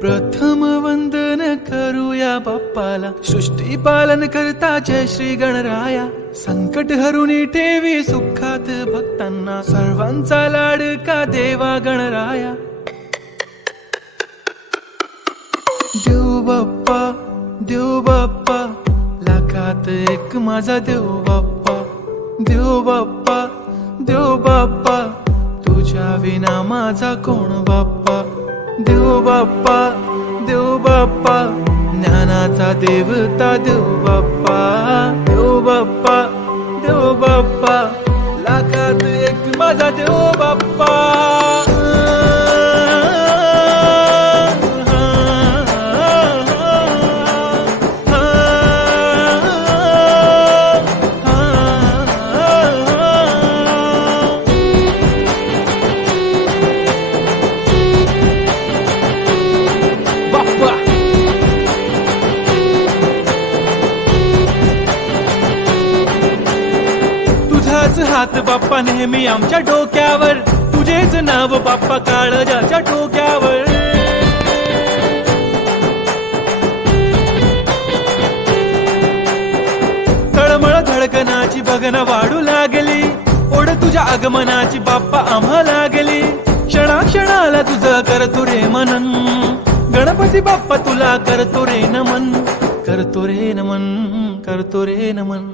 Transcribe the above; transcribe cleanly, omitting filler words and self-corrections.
प्रथम वंदन करूया बाप्पाला, सृष्टी पालन करता जय श्री गणराया. संकट हरुनी ठेवी सुखात भक्तांना, सर्वांचा लाडका देवा गणराया. देव बाप्पा, देव बाप्पा, लाखात एक माझा देव बाप्पा. देव बाप्पा, देव बाप्पा, तुझ्या विना माझा कोण बाप्पा. देव बाप्पा, देव बाप्पा, ज्ञानाचा देवता देव बाप्पा. देव बाप्पा, देव बाप्पा, लाखात एक माझा देव बाप्पा. तुझाच हात बाप्पा नेहमी आमच्या डोक्यावर, तुझेच नाव बाप्पा काळजाच्या डोक्यावर. तळमळ धडकनाची बघना वाढू लागली, ओढ तुझ्या आगमनाची बाप्पा आम्हा लागली. क्षणाक्षणाला तुझं करतो रे मनन, गणपती बाप्पा तुला करतो रे नमन. करतो रे नमन, करतो रे नमन.